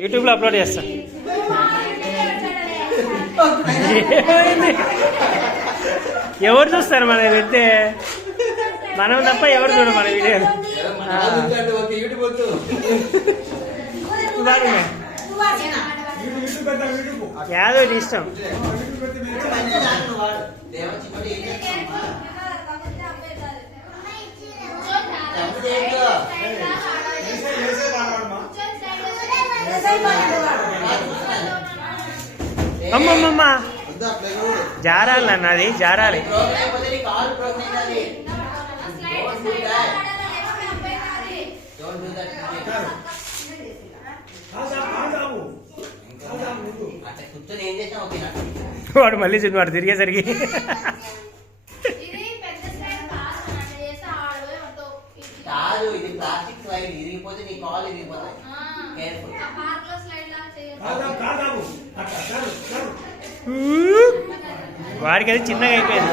యూట్యూబ్లో అప్లోడ్ చేస్తా. ఎవరు చూస్తారు మన పెడితే? మనం తప్ప ఎవరు చూడరు మన వీడియోలు. యాదో ఇష్టం. అమ్మమ్మమ్మ జారాలి అన్నది, జారాలి. వాడు మళ్ళీ వాడు తిరిగేసరికి వాడికి అది చిన్నగా అయిపోయింది.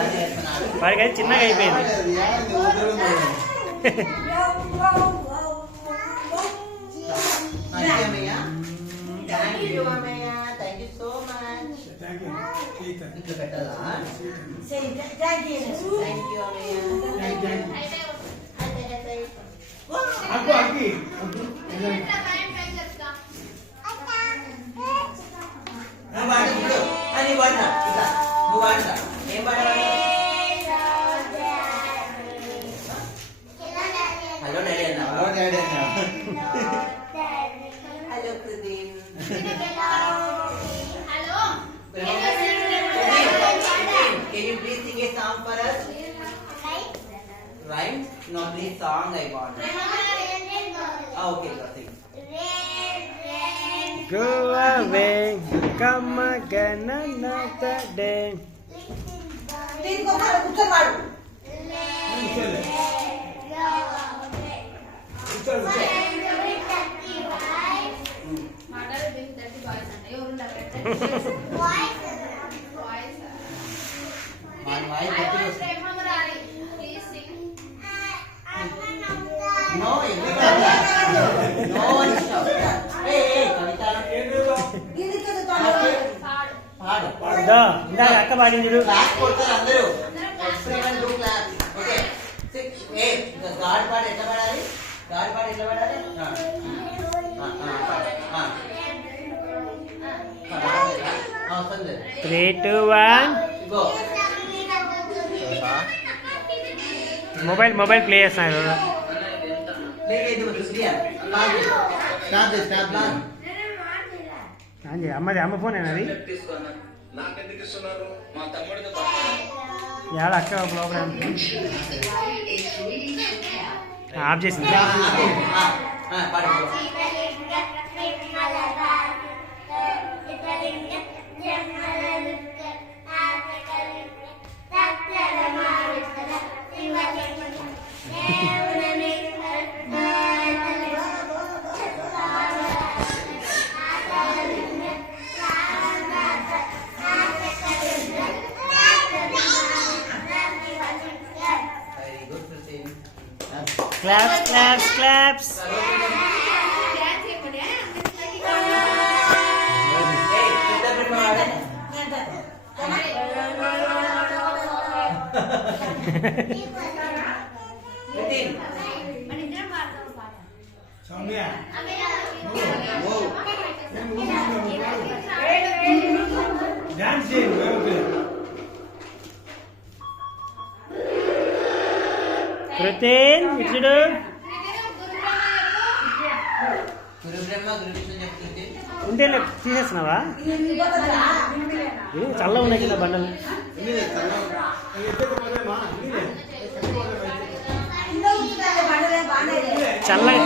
వాడికి అది చిన్నగా అయిపోయింది. హలో డాడీ అన్న. హలో డాడీ అన్న. Hello Kritin. Hello. Can you please sing a song for us? Rhyme? No, please song I want. Okay, go sing. Go away, come again another day. No, no one stop. Hey, Kavita. ఇందాక అక్క బాగింది చూడు. Clap కొడతారు అందరూ. Everyone do clap. Okay. Hey, the God part ఎట్లా పడాలి? God part ఎట్లా పడాలి? 3, 2, 1 Go. Mobile play చేస్తాను. Play చేద్దాం శ్రీయా. Start. అమ్మది అమ్మ ఫోన్ అది. యాడ అక్క ప్రోగ్రామ్ ఆఫ్ చేసింది. Claps. కృతిన్ ఇట్లుడు. ఉంటే తీసేస్తున్నావా? చల్ల ఉన్నాయి కదా బండలు. చల్లగా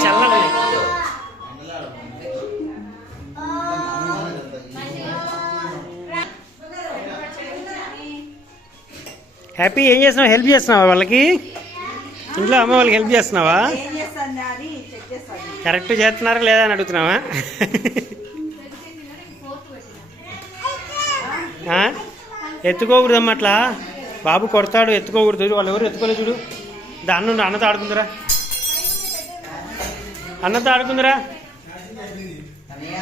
హ్యాపీ. ఏం చేస్తున్నావు? హెల్ప్ చేస్తున్నావా వాళ్ళకి? ఇంట్లో అమ్మ వాళ్ళకి హెల్ప్ చేస్తున్నావా? కరెక్ట్ చేస్తున్నారా లేదా అని అడుగుతున్నావా? ఎత్తుకోకూడదు అమ్మ అట్లా. బాబు కొడతాడు, ఎత్తుకోకూడదు. వాళ్ళు ఎవరు ఎత్తుకోలేదు చూడు. అన్నతో ఆడుకుందిరా. అన్నయ్య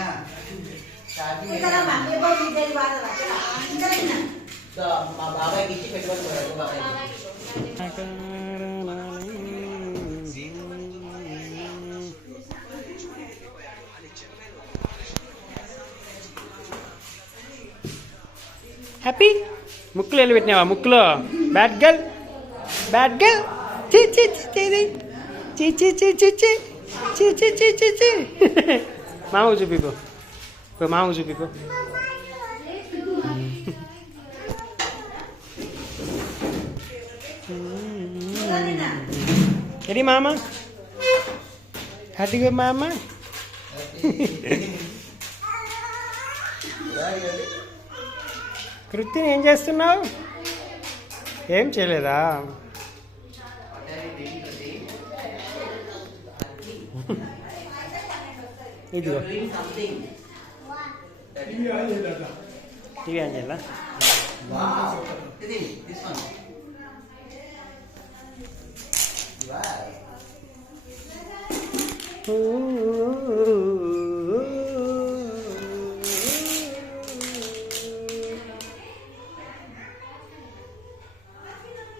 షాపింగ్ ఉత్తరమ్మ, మీ బాబు ఇద్దరి వాడరా? అందరైనా. మా బాబాయ్కి ఇచ్చి పెట్టుకొని పోయాడు బాబాయ్కి. హ్యాపీ ముక్కులో వెళ్ళి పెట్టినావా ముక్కులో బ్యాడ్ గర్ల్ బ్యాడ్ గర్ల్ చీ చీ చీ చీ చీ చీ చీ చీ చీ చీ చీ చీ చీ మామకు చూపిపో మామకు చూపిపో ఎడి మామ హ్యాపీగా మామ కృతిని ఏం చేస్తున్నావు ఏం చేయలేదా ఇదిగో టీవీ ఆన్ చేయాలా Wow.